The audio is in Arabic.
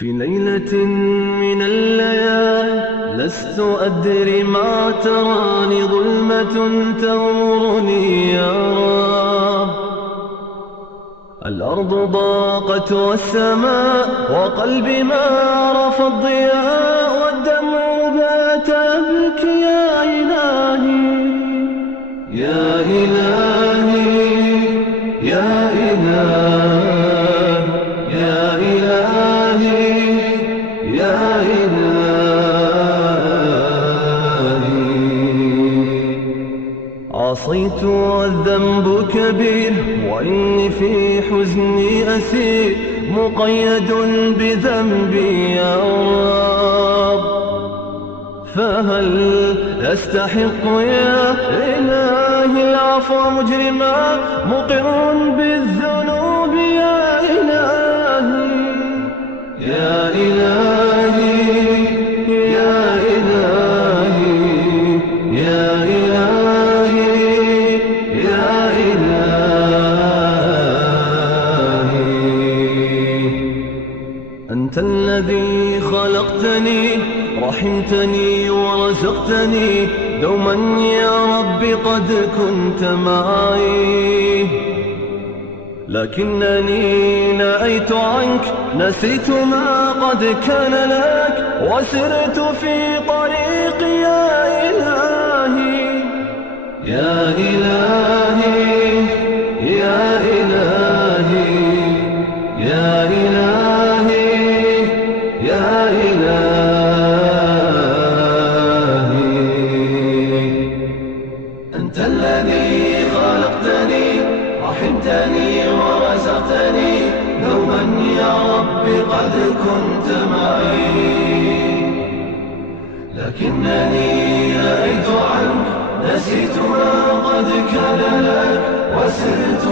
في ليلة من الليالي لست أدري ما تراني ظلمة تغمرني يا رب. الأرض ضاقت والسماء وقلبي ما عرف الضياء، والدمع بات يبكي يا إلهي يا إلهي يا إلهي يا إلهي يا إلهي. عصيت والذنب كبير وإني في حزني أسير، مقيد بذنبي يا رب. فهل أستحق يا إلهي العفو مجرما، مقر بالذنوب يا إلهي يا إلهي يا إلهي يا إلهي يا إلهي. أنت الذي خلقتني رحمتني ورزقتني، دوما يا رب قد كنت معي، لكنني نأيت عنك نسيت ما قد كان لك، وسرت في طريقي يا إلهي يا إلهي يا إلهي يا إلهي يا إلهي. أنت الذي خلقتني رحمتني ورزقتني، دوما يا رب قد كنت معي، لكنني نأيت عنك نسيت ما قد كان لك، وسرت